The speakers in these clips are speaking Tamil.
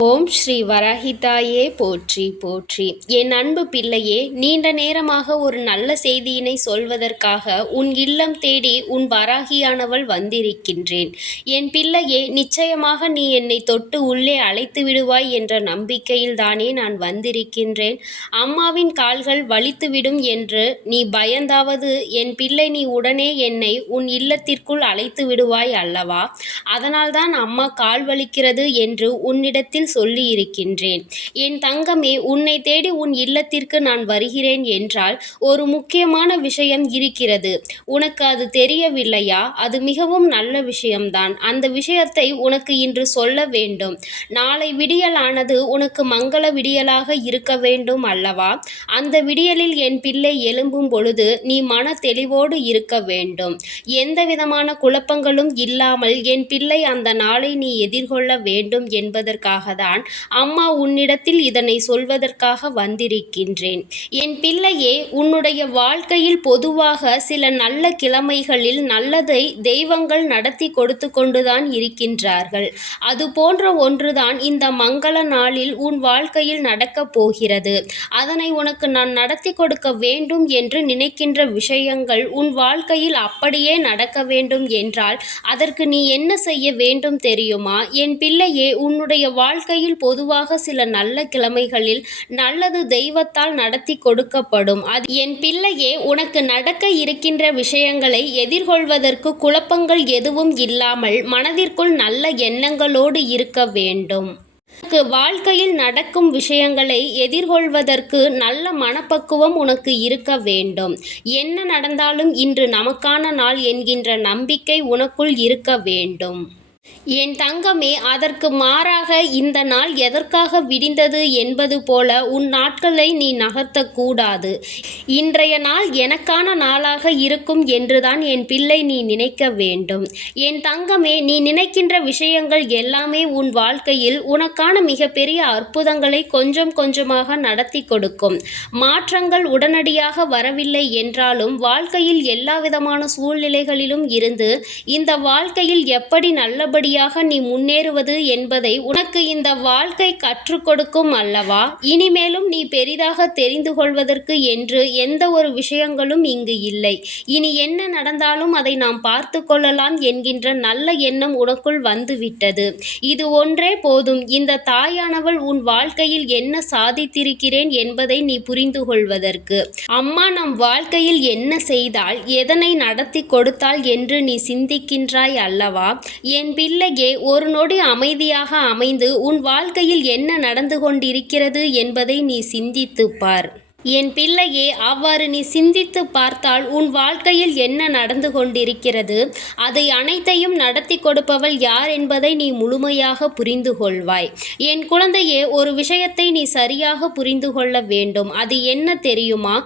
ஓம் ஸ்ரீ வராஹிதாயே போற்றி போற்றி. என் அன்பு பிள்ளையே, நீண்ட நேரமாக ஒரு நல்ல செய்தியினை சொல்வதற்காக உன் இல்லம் தேடி உன் வராகியானவள் வந்திருக்கின்றேன். என் பிள்ளையே, நிச்சயமாக நீ என்னை தொட்டு உள்ளே அழைத்து விடுவாய் என்ற நம்பிக்கையில் தானே நான் வந்திருக்கின்றேன். அம்மாவின் கால்கள் வலித்துவிடும் என்று நீ பயந்தாவது என் பிள்ளை நீ உடனே என்னை உன் இல்லத்திற்குள் அழைத்து விடுவாய் அல்லவா? அதனால்தான் அம்மா கால் வலிக்கிறது என்று உன்னிடத்தில் சொல்லி இருக்கின்றேன். என் தங்கமே, உன்னை தேடி உன் இல்லத்திற்கு நான் வருகிறேன் என்றால் ஒரு முக்கியமான விஷயம் இருக்கிறது. உனக்கு அது தெரியவில்லையா? அது மிகவும் நல்ல விஷயம்தான். அந்த விஷயத்தை உனக்கு இன்று சொல்ல வேண்டும். நாளை விடியலானது உனக்கு மங்கள விடியலாக இருக்க வேண்டும் அல்லவா? அந்த விடியலில் என் பிள்ளை எழும்பும் பொழுது நீ மன தெளிவோடு இருக்க வேண்டும். எந்த விதமான குழப்பங்களும் இல்லாமல் என் பிள்ளை அந்த நாளை நீ எதிர்கொள்ள வேண்டும் என்பதற்காக தான் அம்மா உன்னிடத்தில் இதனை சொல்வதற்காக வந்திருக்கின்றேன். என் பிள்ளையே, உன்னுடைய வாழ்க்கையில் பொதுவாக சில நல்ல கிழமைகளில் நல்லதை தெய்வங்கள் நடத்தி கொடுத்து கொண்டுதான் இருக்கின்றார்கள். அது போன்ற ஒன்றுதான் இந்த மங்கள நாளில் உன் வாழ்க்கையில் நடக்கப் போகிறது. அதனை உனக்கு நான் நடத்தி கொடுக்க வேண்டும் என்று நினைக்கின்ற விஷயங்கள் உன் வாழ்க்கையில் அப்படியே நடக்க வேண்டும் என்றால் அதற்கு நீ என்ன செய்ய வேண்டும் தெரியுமா? என் பிள்ளையே, உன்னுடைய வாழ்க்கையில் பொதுவாக சில நல்ல கிழமைகளில் நல்லது தெய்வத்தால் நடத்தி கொடுக்கப்படும். அது என் பிள்ளையே, உனக்கு நடக்க இருக்கின்ற விஷயங்களை எதிர்கொள்வதற்கு குழப்பங்கள் எதுவும் இல்லாமல் மனதிற்குள் நல்ல எண்ணங்களோடு இருக்க வேண்டும். உனக்கு வாழ்க்கையில் நடக்கும் விஷயங்களை எதிர்கொள்வதற்கு நல்ல மனப்பக்குவம் உனக்கு இருக்க வேண்டும். என்ன நடந்தாலும் இன்று நமக்கான நாள் என்கின்ற நம்பிக்கை உனக்குள் இருக்க வேண்டும். என் தங்கமே, அதற்கு மாறாக இந்த நாள் எதற்காக விடிந்தது என்பது போல உன் நாட்களை நீ நகர்த்தக்கூடாது. இன்றைய நாள் எனக்கான நாளாக இருக்கும் என்றுதான் என் பிள்ளை நீ நினைக்க வேண்டும். என் தங்கமே, நீ நினைக்கின்ற விஷயங்கள் எல்லாமே உன் வாழ்க்கையில் உனக்கான மிகப்பெரிய அற்புதங்களை கொஞ்சம் கொஞ்சமாக நடத்தி கொடுக்கும். மாற்றங்கள் உடனடியாக வரவில்லை என்றாலும் வாழ்க்கையில் எல்லா விதமான சூழ்நிலைகளிலும் இருந்து இந்த வாழ்க்கையில் எப்படி நல்லபடியாக நீ முன்னேறுவது என்பதை உனக்கு இந்த வாழ்க்கை கற்றுக் கொடுக்கும் அல்லவா? இனிமேலும் நீ பெரிதாக தெரிந்து கொள்வதற்கு என்று எந்த ஒரு விஷயங்களும் இங்கு இல்லை. இனி என்ன நடந்தாலும் அதை நாம் பார்த்து கொள்ளலாம் என்கின்ற நல்ல எண்ணம் உனக்குள் வந்துவிட்டது. இது ஒன்றே போதும். இந்த தாயானவள் உன் வாழ்க்கையில் என்ன சாதித்திருக்கிறேன் என்பதை நீ புரிந்து கொள்வதற்கு. அம்மா நம் வாழ்க்கையில் என்ன செய்தால், எதனை நடத்தி கொடுத்தாள் என்று நீ சிந்திக்கின்றாய் அல்லவா? என் பிள்ளையே, ஒரு நொடி அமைதியாக அமைந்து உன் வாழ்க்கையில் என்ன நடந்து கொண்டிருக்கிறது என்பதை நீ சிந்தித்துப் பார். என் பிள்ளையே, அவ்வாறு நீ சிந்தித்து பார்த்தால் உன் வாழ்க்கையில் என்ன நடந்து கொண்டிருக்கிறது, அதை அனைத்தையும் நடத்தி கொடுப்பவள் யார் என்பதை நீ முழுமையாக புரிந்து கொள்வாய். என் குழந்தையே, ஒரு விஷயத்தை நீ சரியாக புரிந்து கொள்ள வேண்டும். அது என்ன தெரியுமா?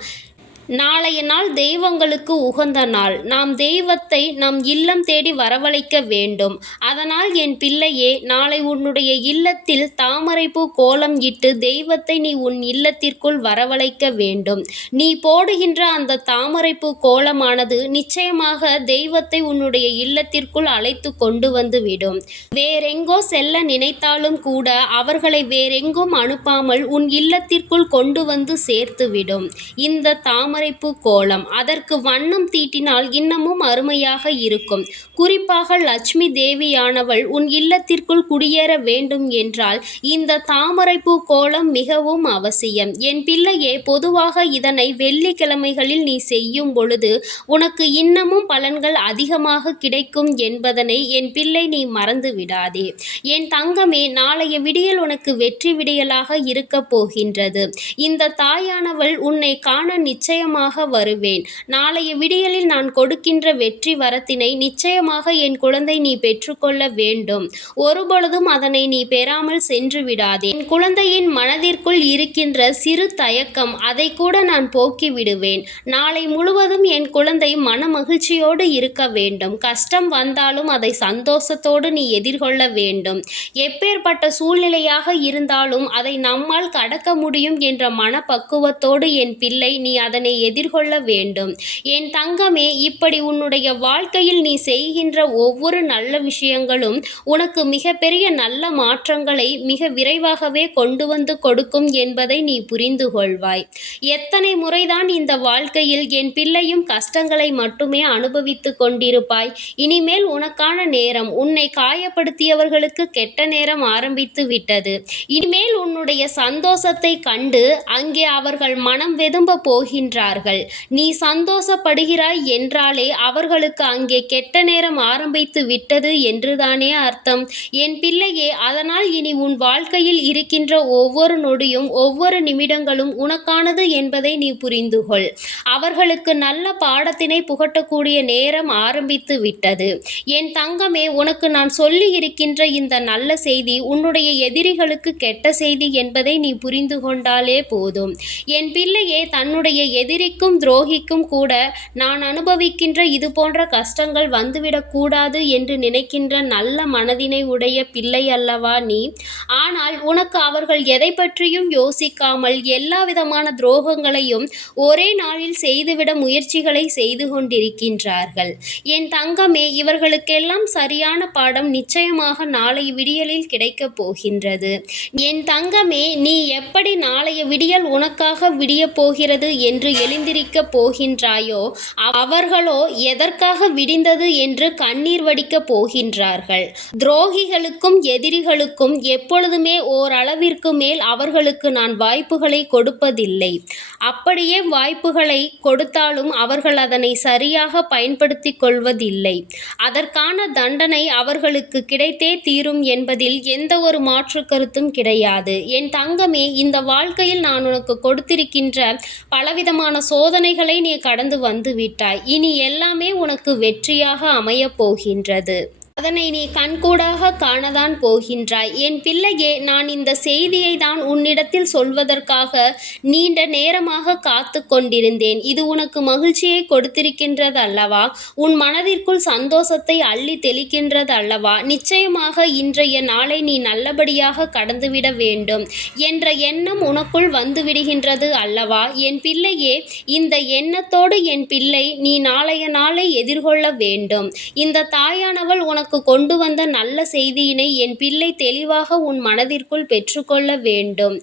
நாளைய நாள் தெய்வங்களுக்கு உகந்த நாள். நாம் தெய்வத்தை நம் இல்லம் தேடி வரவழைக்க வேண்டும். அதனால் என் பிள்ளையே, நாளை உன்னுடைய இல்லத்தில் தாமரைப்பூ கோலம் இட்டு தெய்வத்தை நீ உன் இல்லத்திற்குள் வரவழைக்க வேண்டும். நீ போடுகின்ற அந்த தாமரைப்பூ கோலமானது நிச்சயமாக தெய்வத்தை உன்னுடைய இல்லத்திற்குள் அழைத்து கொண்டு வந்து விடும். வேறெங்கோ செல்ல நினைத்தாலும் கூட அவர்களை வேறெங்கும் அனுப்பாமல் உன் இல்லத்திற்குள் கொண்டு வந்து சேர்த்துவிடும் இந்த தாமரைப்பூ கோலம். அதற்கு வண்ணம் தீட்டினால் இன்னமும் அருமையாக இருக்கும். குறிப்பாக லட்சுமி தேவியானவள் உன் இல்லத்திற்குள் குடியேற வேண்டும் என்றால் இந்த தாமரைப்பூ கோலம் மிகவும் அவசியம். என் பிள்ளையே, பொதுவாக இதனை வெள்ளிக்கிழமைகளில் நீ செய்யும் பொழுது உனக்கு இன்னமும் பலன்கள் அதிகமாக கிடைக்கும் என்பதனை என் பிள்ளை நீ மறந்து விடாதே. என் தங்கமே, நாளைய விடியல் உனக்கு வெற்றி விடியலாக இருக்க போகின்றது. இந்த தாயானவள் உன்னை காண நிச்சயமாக வருவேன். நாளைய விடியலில் நான் கொடுக்கின்ற வெற்றி வரத்தினை நிச்சயமாக என் குழந்தை நீ பெற்றுக்கொள்ள வேண்டும். ஒருபொழுதும் அதனை நீ பெறாமல் சென்று விடாதே. என் குழந்தையின் மனதிற்குள் இருக்கின்ற சிறு தயக்கம், அதை கூட நான் போக்கி விடுவேன். நாளை முழுவதும் என் குழந்தை மன மகிழ்ச்சியோடு இருக்க வேண்டும். கஷ்டம் வந்தாலும் அதை சந்தோஷத்தோடு நீ எதிர்கொள்ள வேண்டும். எப்பேற்பட்ட சூழ்நிலையாக இருந்தாலும் அதை நம்மால் கடக்க முடியும் என்ற மனப்பக்குவத்தோடு என் பிள்ளை நீ அதனை எதிர்கொள்ள வேண்டும். என் தங்கமே, இப்படி உன்னுடைய வாழ்க்கையில் நீ செய்கின்ற ஒவ்வொரு நல்ல விஷயங்களும் உனக்கு மிகப்பெரிய நல்ல மாற்றங்களை மிக விரைவாகவே கொண்டு வந்து கொடுக்கும் என்பதை நீ புரிந்து கொள்வாய். எத்தனை முறைதான் இந்த வாழ்க்கையில் என் பிள்ளையும் கஷ்டங்களை மட்டுமே அனுபவித்துக் கொண்டிருப்பாய்? இனிமேல் உனக்கான நேரம், உன்னை காயப்படுத்தியவர்களுக்கு கெட்ட நேரம் ஆரம்பித்து விட்டது. இனிமேல் உன்னுடைய சந்தோஷத்தை கண்டு அங்கே அவர்கள் மனம் வெதும்ப போகின்றார்கள். நீ சந்தோஷப்படுகிறாய் என்றாலே அவர்களுக்கு அங்கே கெட்ட நேரம் ஆரம்பித்து விட்டது என்றுதானே அர்த்தம். என் பிள்ளையே, அதனால் இனி உன் வாழ்க்கையில் இருக்கின்ற ஒவ்வொரு நொடியும் ஒவ்வொரு நிமிடங்களும் உனக்கானது என்பதை நீ புரிந்து கொள். அவர்களுக்கு நல்ல பாடத்தினை புகட்டக்கூடிய நேரம் ஆரம்பித்து விட்டது. என் தங்கமே, உனக்கு நான் சொல்லி இருக்கின்ற இந்த நல்ல செய்தி உன்னுடைய எதிரிகளுக்கு கெட்ட செய்தி என்பதை நீ புரிந்து கொண்டாலே போதும். என் பிள்ளையே, தன்னுடைய எதிரிக்கும் துரோகிக்கும் கூட நான் அனுபவிக்கின்ற இது போன்ற கஷ்டங்கள் வந்துவிடக் கூடாது என்று நினைக்கின்ற நல்ல மனதினை உடைய பிள்ளை அல்லவா நீ? ஆனால் உனக்கு அவர்கள் எதை பற்றியும் யோசிக்காமல் எல்லா விதமான துரோகங்களையும் ஒரே நாளில் செய்துவிட முயற்சிகளை செய்து கொண்டிருக்கின்றார்கள். என் தங்கமே, இவர்களுக்கெல்லாம் சரியான பாடம் நிச்சயமாக நாளை விடியலில் கிடைக்கப் போகின்றது. என் தங்கமே, நீ எப்படி நாளைய விடியல் உனக்காக விடியப் போகிறது என்று எழுந்திருக்கப் போகின்றாயோ, அவர்களோ எதற்காக விடிந்தது என்று கண்ணீர் வடிக்கப் போகின்றார்கள். துரோகிகளுக்கும் எதிரிகளுக்கும் எப்பொழுதுமே ஓரளவிற்கு மேல் அவர்களுக்கு நான் வாய்ப்புகளை கொடுப்பதில்லை. அப்படியே வாய்ப்புகளை கொடுத்தாலும் அவர்கள் அதனை சரியாக பயன்படுத்திக் கொள்வதில்லை. அதற்கான தண்டனை அவர்களுக்கு கிடைத்தே தீரும் என்பதில் எந்த ஒரு மாற்று கருத்தும் கிடையாது. என் தங்கமே, இந்த வாழ்க்கையில் நான் உனக்கு கொடுத்திருக்கின்ற பலவிதமான சோதனைகளை நீ கடந்து வந்து விட்டாய். இனி எல்லாமே உனக்கு வெற்றியாக அமையப் போகின்றது. அதனை நீ கண்கூடாக காணதான் போகின்றாய். என் பிள்ளையே, நான் இந்த செய்தியை தான் உன்னிடத்தில் சொல்வதற்காக நீண்ட நேரமாக காத்து கொண்டிருந்தேன். இது உனக்கு மகிழ்ச்சியை கொடுத்திருக்கின்றது அல்லவா? உன் மனதிற்குள் சந்தோஷத்தை அள்ளி தெளிக்கின்றது அல்லவா? நிச்சயமாக இன்றைய நாளை நீ நல்லபடியாக கடந்துவிட வேண்டும் என்ற எண்ணம் உனக்குள் வந்துவிடுகின்றது அல்லவா? என் பிள்ளையே, இந்த எண்ணத்தோடு என் பிள்ளை நீ நாளைய நாளை எதிர்கொள்ள வேண்டும். இந்த தாயானவள் உனக்கு கொண்டு வந்த நல்ல செய்தியினை என் பிள்ளை தெளிவாக உன் மனதிற்குள் பெற்றுக்கொள்ள வேண்டும்.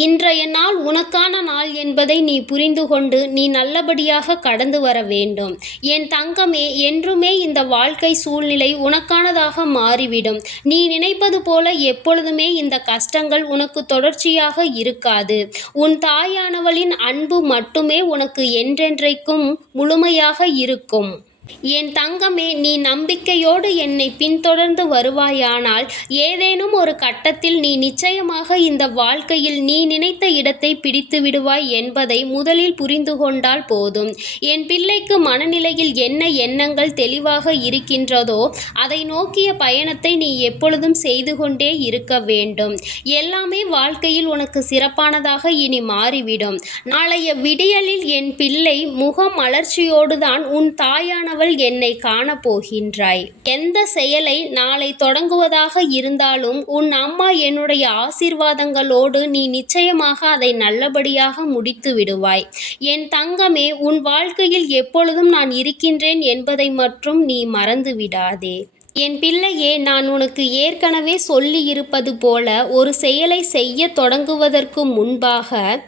இன்றைய நாள் உனக்கான நாள் என்பதை நீ புரிந்து கொண்டு நீ நல்லபடியாக கடந்து வர வேண்டும். என் தங்கமே, என்றுமே இந்த வாழ்க்கை சூழ்நிலை உனக்கானதாக மாறிவிடும். நீ நினைப்பது போல எப்பொழுதுமே இந்த கஷ்டங்கள் உனக்கு தொடர்ச்சியாக இருக்காது. உன் தாயானவளின் அன்பு மட்டுமே உனக்கு என்றென்றைக்கும் முழுமையாக இருக்கும். என் தங்கமே, நீ நம்பிக்கையோடு என்னை பின்தொடர்ந்து வருவாயானால் ஏதேனும் ஒரு கட்டத்தில் நீ நிச்சயமாக இந்த வாழ்க்கையில் நீ நினைத்த இடத்தை பிடித்து விடுவாய் என்பதை முதலில் புரிந்து கொண்டால் போதும். என் பிள்ளைக்கு மனநிலையில் என்ன எண்ணங்கள் தெளிவாக இருக்கின்றதோ அதை நோக்கிய பயணத்தை நீ எப்பொழுதும் செய்து கொண்டே இருக்க வேண்டும். எல்லாமே வாழ்க்கையில் உனக்கு சிறப்பானதாக இனி மாறிவிடும். நாளைய விடியலில் என் பிள்ளை முகமலர்ச்சியோடுதான் உன் தாயானவள் என்னை காணப்போகின்றாய். எந்த செயலை நாளை தொடங்குவதாக இருந்தாலும் உன் அம்மா என்னுடைய ஆசீர்வாதங்களோடு நீ நிச்சயமாக அதை நல்லபடியாக முடித்து விடுவாய். என் தங்கமே, உன் வாழ்க்கையில் எப்பொழுதும் நான் இருக்கின்றேன் என்பதை மட்டும் நீ மறந்து விடாதே. என் பிள்ளையே, நான் உனக்கு ஏற்கனவே சொல்லி இருப்பது போல ஒரு செயலை செய்ய தொடங்குவதற்கு முன்பாக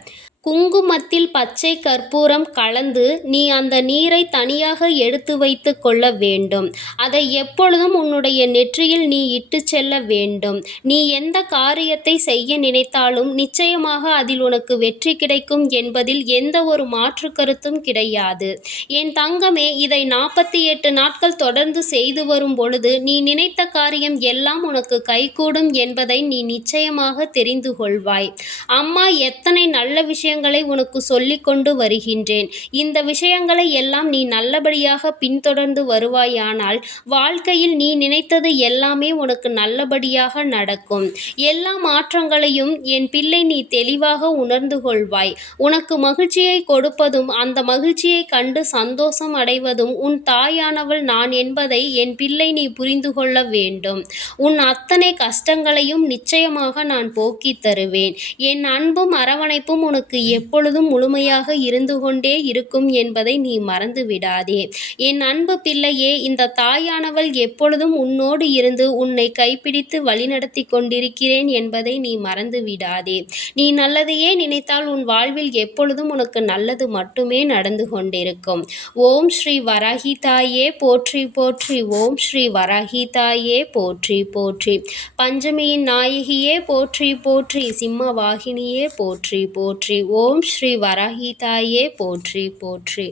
குங்குமத்தில் பச்சை கற்பூரம் கலந்து நீ அந்த நீரை தனியாக எடுத்து வைத்து கொள்ள வேண்டும். அதை எப்பொழுதும் உன்னுடைய நெற்றியில் நீ இட்டு செல்ல வேண்டும். நீ எந்த காரியத்தை செய்ய நினைத்தாலும் நிச்சயமாக அதில் உனக்கு வெற்றி கிடைக்கும் என்பதில் எந்த ஒரு மாற்று கருத்தும் கிடையாது. என் தங்கமே, இதை 48 நாட்கள் தொடர்ந்து செய்து வரும் பொழுது நீ நினைத்த காரியம் எல்லாம் உனக்கு கைகூடும் என்பதை நீ நிச்சயமாக தெரிந்து கொள்வாய். அம்மா எத்தனை நல்ல விஷயங்களை உனக்கு சொல்லிக் கொண்டு வருகின்றேன். இந்த விஷயங்களை எல்லாம் நீ நல்லபடியாக பின்தொடர்ந்து வருவாயானால் வாழ்க்கையில் நீ நினைத்தது எல்லாமே உனக்கு நல்லபடியாக நடக்கும். எல்லா மாற்றங்களையும் என் பிள்ளை நீ தெளிவாக உணர்ந்து கொள்வாய். உனக்கு மகிழ்ச்சியை கொடுப்பதும் அந்த மகிழ்ச்சியை கண்டு சந்தோஷம் அடைவதும் உன் தாயானவள் நான் என்பதை என் பிள்ளை நீ புரிந்து கொள்ள வேண்டும். உன் அத்தனை கஷ்டங்களையும் நிச்சயமாக நான் போக்கித் தருவேன். என் அன்பும் அரவணைப்பும் உனக்கு எப்பொழுதும் முழுமையாக இருந்து கொண்டே இருக்கும் என்பதை நீ மறந்து விடாதே. என் அன்பு பிள்ளையே, இந்த தாயானவள் எப்பொழுதும் உன்னோடு இருந்து உன்னை கைப்பிடித்து வழிநடத்தி கொண்டிருக்கிறேன் என்பதை நீ மறந்து விடாதே. நீ நல்லதையே நினைத்தால் உன் வாழ்வில் எப்பொழுதும் உனக்கு நல்லது மட்டுமே நடந்து கொண்டிருக்கும். ஓம் ஸ்ரீ வராகி தாயே போற்றி போற்றி. ஓம் ஸ்ரீ வராகி தாயே போற்றி போற்றி. பஞ்சமியின் நாயகியே போற்றி போற்றி. சிம்ம வாகினியே போற்றி போற்றி. ஓம் ஸ்ரீ வராகி தாயே போற்றி போற்றி.